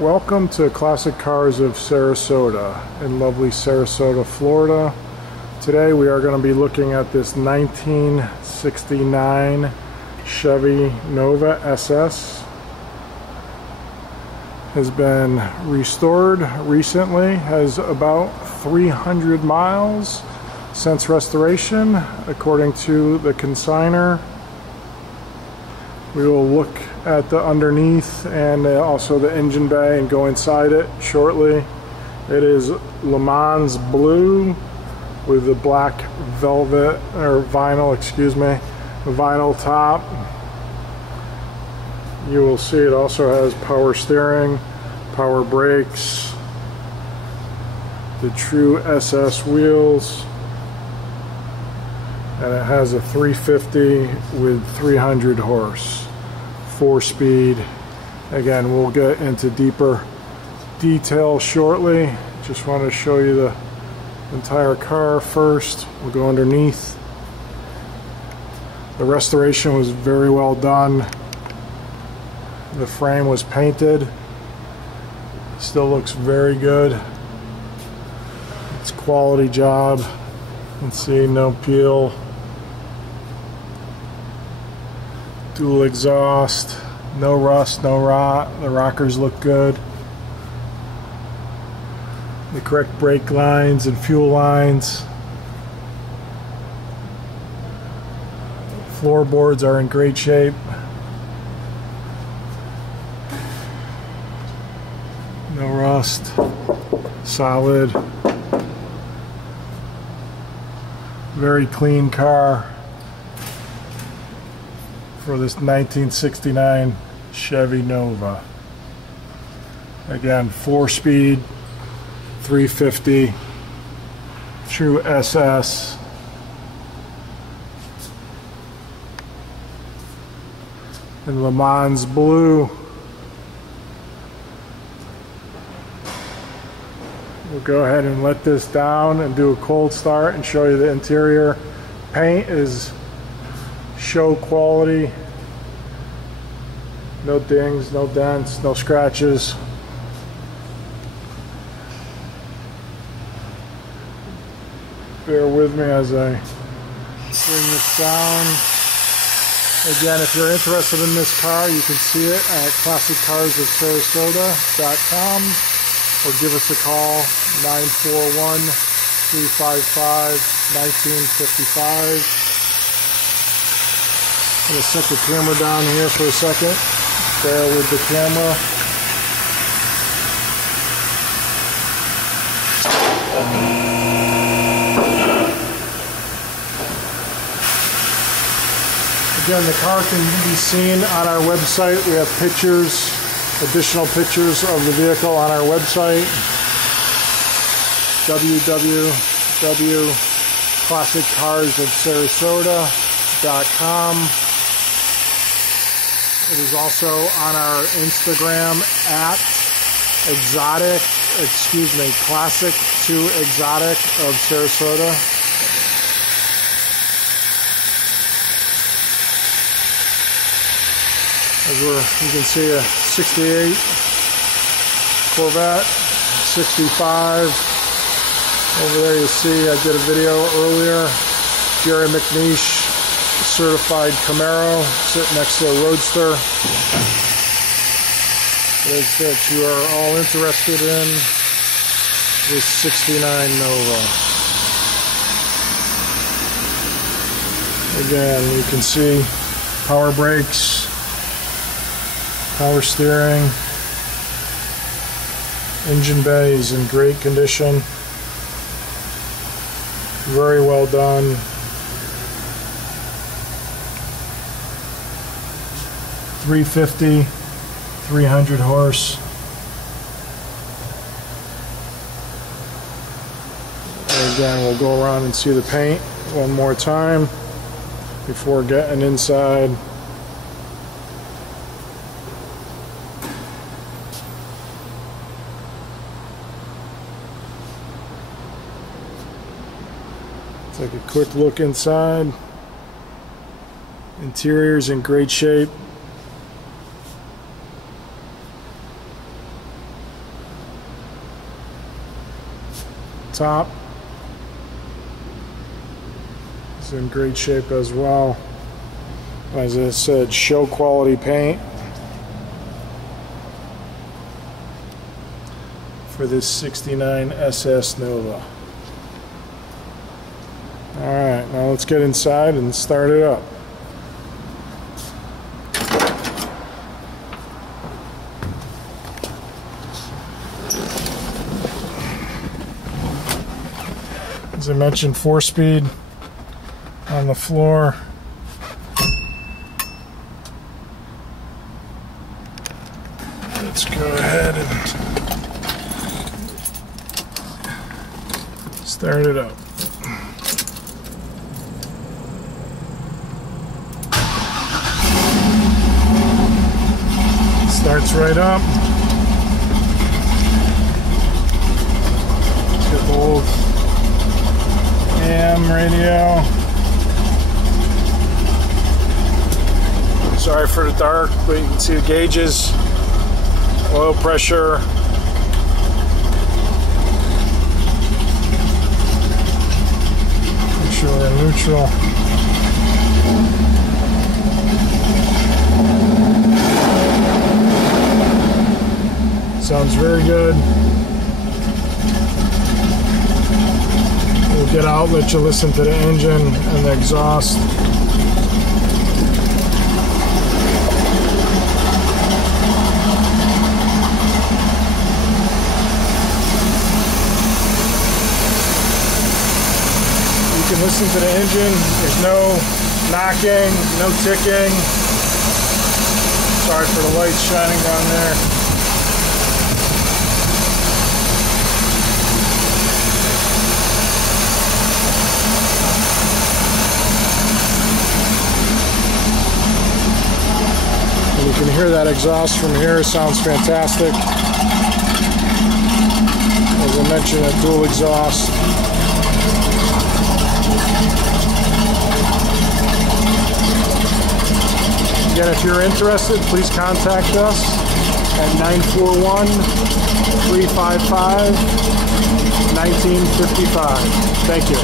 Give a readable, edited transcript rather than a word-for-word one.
Welcome to Classic Cars of Sarasota in lovely Sarasota, Florida. Today we are going to be looking at this 1969 Chevy Nova SS. Has been restored recently, has about 300 miles since restoration according to the consignor. We will look at the underneath and also the engine bay and go inside it shortly. It is Leamans Blue with the black velvet or vinyl, vinyl top. You will see it also has power steering, power brakes, the true SS wheels, and it has a 350 with 300 horse, 4-speed. Again, we'll get into deeper detail shortly. Just want to show you the entire car first. We'll go underneath. The restoration was very well done. The frame was painted. Still looks very good. It's a quality job. You can see no peel. Dual exhaust, no rust, no rot. The rockers look good. The correct brake lines and fuel lines. Floorboards are in great shape. No rust. Solid. Very clean car for this 1969 Chevy Nova. Again, 4-speed, 350, true SS. In Leamans Blue. We'll go ahead and let this down and do a cold start and show you the interior. Paint is show quality. No dings, no dents, no scratches. Bear with me as I bring this down. Again, if you're interested in this car, you can see it at classiccarsofsarasota.com or give us a call, 941-355-1955. I'm going to set the camera down here for a second. Bear with the camera. Again, the car can be seen on our website. We have pictures, additional pictures of the vehicle on our website, www.classiccarsofsarasota.com. It is also on our Instagram at classic to exotic of Sarasota. You can see a 68 Corvette, 65. Over there you see, I did a video earlier, Jerry McNeish certified Camaro sitting next to a Roadster. As that you are all interested in this 69 Nova. Again, you can see power brakes, power steering, engine bay is in great condition, very well done. .350, 300 horse. And again, we'll go around and see the paint one more time before getting inside. Take a quick look inside. Interior's in great shape. top is in great shape as well. As I said, show quality paint for this 69 SS Nova. Alright, now let's get inside and start it up. As I mentioned, 4-speed on the floor. Let's go ahead and start it up. Starts right up. Let's get the old AM radio. Sorry for the dark, but you can see the gauges, oil pressure. Make sure we're neutral. Sounds very good. We'll get out, let you listen to the engine and the exhaust. You can listen to the engine. There's no knocking, no ticking. Sorry for the lights shining down there. You can hear that exhaust from here. It sounds fantastic. As I mentioned, a dual exhaust. Again, if you're interested, please contact us at 941-355-1955. Thank you.